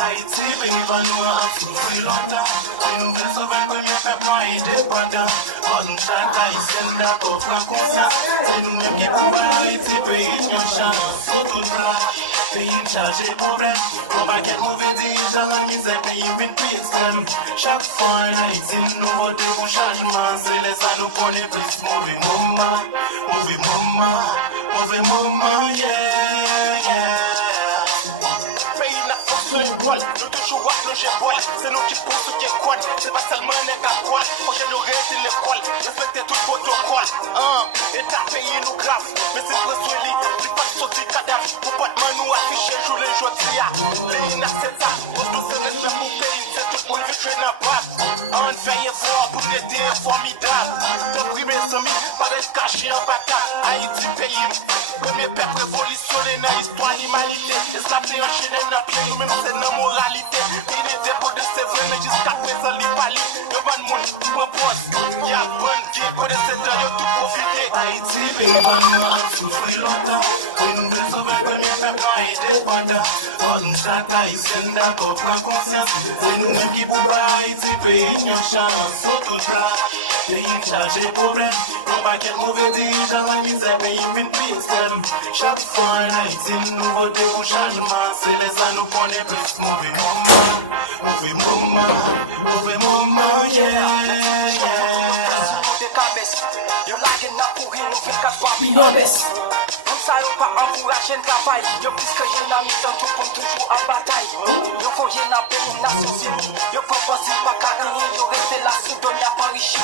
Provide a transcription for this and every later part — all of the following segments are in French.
Haïti, pays va nous a souffrir longtemps. Et nous voulons sauver le premier peuple noir indépendant. Or nous chaque haïtien d'accord prend conscience. C'est nous-mêmes qui pouvons Haïti, pays de chance. Sous tout plat, pays de charge et problème. On va quel mauvais dirigeant, la misère, pays vient plus extrême. Chaque fois en Haïti, nous votons pour changement. C'est les ça nous connaît plus mauvais moment. Mauvais moment, mauvais moment, yeah, yeah. Nous toujours à plonger poil. C'est nous qui poussons qui est quoi. C'est pas seulement un état quoi. Faut que nous arrêtions l'école. Respecter tout protocole. État pays nous grave. Mais c'est pour ce lit. Plus pas de sortir cadavre. Pour pas de nous afficher jour les jours de les inacceptables. Pour tous ces respects pour pays. C'est tout le monde qui fait n'a pas. On fait effort pour l'aider formidable. De primer semi. Pareil caché en bataille. Haïti pays. Premier peuple révolutionné dans l'histoire de l'humanité. Esclavé enchaîné dans pied. Nous-mêmes c'est nos moralité. Il est dépôt de ses vrais, mais jusqu'à présent, il pas li. Le bon monde, propose. Il y a bonne guerre, pour ces deux, il tout profiter. Haïti, pays va nous a souffrir longtemps. Et nous voulons sauver le premier peuple noir indépendant. Or nous chaque haïtien d'accord prend conscience. C'est nous-mêmes qui pouvons Haïti, pays de chance. Sur tout là, pays de charge et problème. On va quel mauvais dirigeant, la misère, pays vient plus extrême. Chaque fois en Haïti, nous votons pour changement. C'est les ça nous connaît plus mauvais moment, mauvais moment, mauvais moment, yeah, yeah. Yo la gen nan pou ri nou 24 fois pi nan bes. Moun sa yo pa ankouraje n travay. Yo plis ke yo nan mitan tout kon toujou an batay. Yo foye nan peyi nasyon zini. Yo proposi pa karani. Yo rete la sou doni ap enrichi.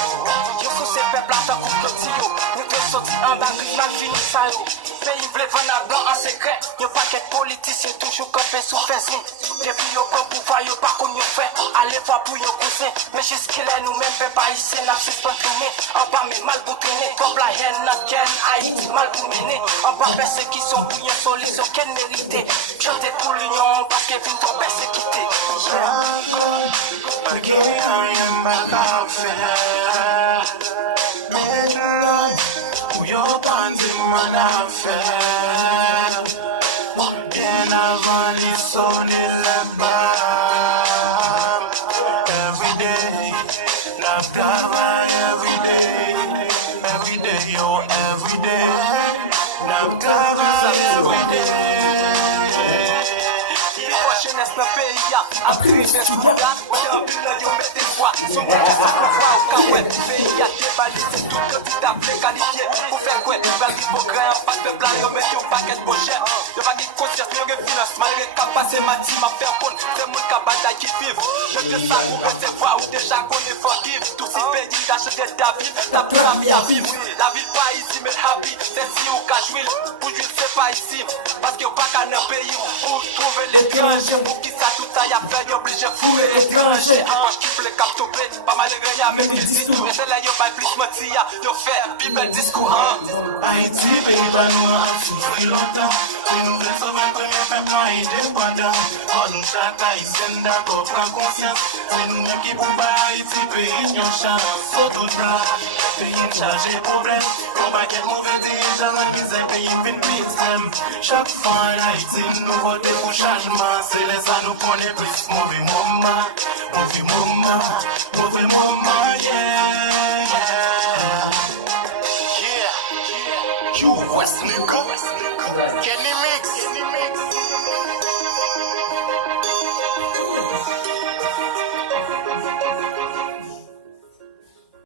Yo sou se pepl atan kou kloti yo. Nou te soti an bagri man fini sa yo. Peyi vle van nan blan an sekret. Yo paket politisyen toujou kope sou fezin. Depi yo kon pouva yo pa kon yo fe. Ale va pou yo kousen. Me jiskile nou men pe pa isen na suspens tourne. An ba me mal pou traîner. Comme la haine n'a qu'elle Haïti mal pour mener. En bas persécution pour une solution qu'elle méritait. Chanter pour l'union parce qu'elle vient trop persécuter. Pas qu'il n'y a rien à faire. Mais là, où y'a pas de mal à faire. Bien avant les sons et les bars. Every day, n'a travail every day. Every day, yo, every day. Now travail every day. Jeunesse dans le pays, a privé tout le monde. On a vu là, yo mettez foi. Son monde qui se prévoit au cas où le pays a débalisé tout candidat préqualifié. Pour faire quoi? Val l'hypocrite en face de peuple, yo mettez un paquet de pochette. Yo va dire conscience, yo finance. Malgré qu'à passer ma team à faire compte. C'est mon cabana qui vive. Je te ça pour recevoir ou déjà qu'on est forgive. Tous ces pays d'acheter ta ville, t'as plus la vie à vivre. La ville pas ici, mais happy. C'est si ou qu'à jouer. Pour jouer, c'est pas ici. Parce qu'il n'y a pas qu'un pays pour trouver l'étranger. Pour qui ça tout ça y a fait, obligé de fouiller l'étranger. Moi je kiffe les cap topé, pas mal de rien, même il dit tout. Et c'est là, yo pas plus menti, yo fait, puis bel discours, hein. Haïti, pays va nous a souffrir longtemps. Et nous voulons sauver le premier peuple noir indépendant. Or nous chaque haïtien d'accord prend conscience. C'est nous-mêmes qui pouvons Haïti, pays de chance. Sur tout là, pays de charge et problème. On va quel mauvais dirigeant, la misère, pays vient plus extrême. Chaque fois en Haïti, nous votons pour changement. C'est les ça nous connaît plus mauvais moment, mauvais moment, mauvais moment, yeah, yeah. Yeah, you West nigga, Kenny me.